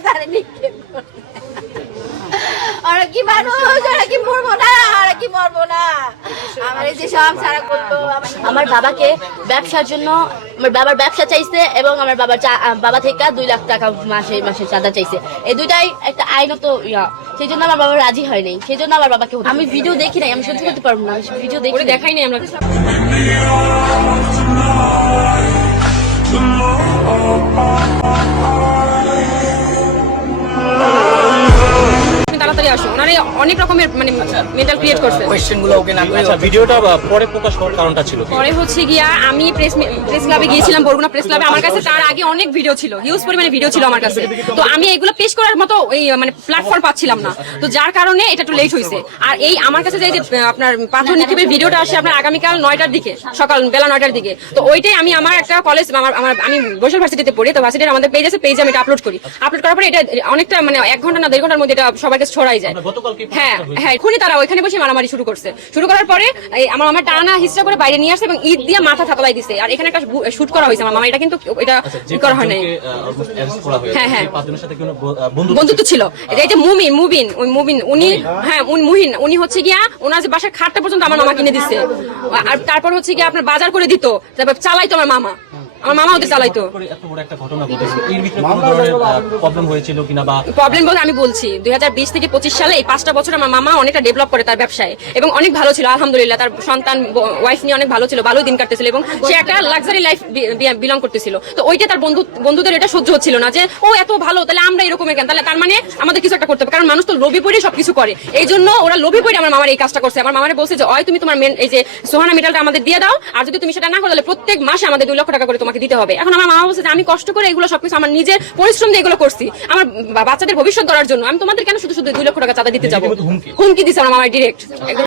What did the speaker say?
তারে নিক্ষেপ করবে। ওরা কি মানুষ ওরা কি মরবো না ওরা কি মরবো না। আমার এই যে সব সারা করল আমার- বাবাকে ব্যবসার জন্য আমার বাবার ব্যবসা চাইছে এবং আমার বাবার বাবা থেকে দুই লাখ টাকা মাসে মাসে চাঁদা চাইছে। এই দুইটাই একটা আইনত ইয়া। সেই জন্য আমার বাবা রাজি হয় নাই। সেই জন্য আমার বাবাকে আমি ভিডিও দেখি নাই আমি সহ্য করতে পারব না। ভিডিও দেখি। দেখাই নাই আমরা। অনেক রকমের মানে মেন্টাল ক্রিয়েট করছে। কোয়েশ্চেনগুলো ওকে না আচ্ছা ভিডিওটা পরে প্রকাশ হওয়ার কারণটা ছিল পরে হচ্ছে গিয়া আমি প্রেস প্রেস ক্লাবে গিয়েছিলাম বরগুনা প্রেস ক্লাবে আমার কাছে তার আগে অনেক ভিডিও ছিল হিউজ পরিমাণে ভিডিও ছিল আমার কাছে। তো আমি এগুলো পেশ করার মতো ওই মানে প্ল্যাটফর্ম পাচ্ছিলাম না। তো যার কারণে এটা একটু লেট হয়েছে আর এই আমার কাছে যে যে আপনার পাথর নিক্ষেপের ভিডিওটা আসে আপনার আগামীকাল নয়টার দিকে সকাল বেলা নয়টার দিকে। তো ওইটাই আমি আমার একটা কলেজ আমার আমার আমি বৈশাল ভার্সিটিতে পড়ি তো ভার্সিটির আমাদের পেজ আছে পেজে আমি এটা আপলোড করি। আপলোড করার পরে এটা অনেকটা মানে এক ঘণ্টা না দেড় ঘণ্টার মধ্যে এটা সবার কাছে ছড়াই যায়। হ্যাঁ হ্যাঁ এখনই তারা ওইখানে বসে মারামারি শুরু করছে। শুরু করার পরে আমার টানা হিস্ট্রা করে বাইরে নিয়ে আসছে এবং ঈদ দিয়ে মাথা থাতলাই দিছে। আর এখানে একটা শুট করা হয়েছে আমার মামা এটা কিন্তু এটা আচ্ছা, করা হয় নাই। হ্যাঁ, হ্যাঁ। বন্ধুত্ব ছিল? এই যে মুমিন মুবিন ওই মুবিন উনি হ্যাঁ উনি মুহিন উনি হচ্ছে গিয়া ওনার যে বাসার খাটটা পর্যন্ত আমার মামা কিনে দিচ্ছে আর তারপর হচ্ছে গিয়া আপনার বাজার করে দিত তারপর চালাইতো আমার মামা। আমার মামা ওদের চালাইতো। এত বড় একটা ঘটনা ঘটেছে। এর ভিতরে কোনো ধরনের প্রবলেম হয়েছিল কিনা বা প্রবলেম বলতে আমি বলছি দুই হাজার বিশ থেকে পঁচিশ সালে এই পাঁচটা বছর আমার মামা অনেকটা ডেভেলপ করে তার ব্যবসায় এবং অনেক ভালো ছিল আলহামদুলিল্লাহ। তার সন্তান ওয়াইফ নিয়ে অনেক ভালো ছিল ভালো দিন কাটতেছিল এবং সে একটা লাক্সারি লাইফ বিলং করতেছিল। তো ওইটা তার বন্ধু বন্ধুদের এটা সহ্য হচ্ছিল না যে ও এত ভালো তাহলে আমরা এরকম কেন তাহলে তার মানে আমাদের কিছু একটা করতে হবে কারণ মানুষ তো লোভে পড়ে সবকিছু করে। এই জন্য ওরা লোভে পড়ে আমার মামার এই কাজটা করছে। আমার মামারে বলছে যে ওই তুমি তোমার মেন এই যে সোহানা মেটালটা আমাদের দিয়ে দাও আর যদি তুমি সেটা না করো তাহলে প্রত্যেক মাসে আমাদের দুই লক্ষ টাকা করে তোমাকে দিতে হবে। এখন আমার মামা বলছে যে আমি কষ্ট করে এগুলো সবকিছু আমার নিজের পরিশ্রম দিয়ে এগুলো করছি। আমার বাচ্চাদের ভবিষ্যৎ করার জন্য। আমি তোমাদের কেন শুধু শুধু দুই লক্ষ টাকা চাঁদা দিতে যাব? হুমকি। দিচ্ছে আমার মামা ডিরেক্ট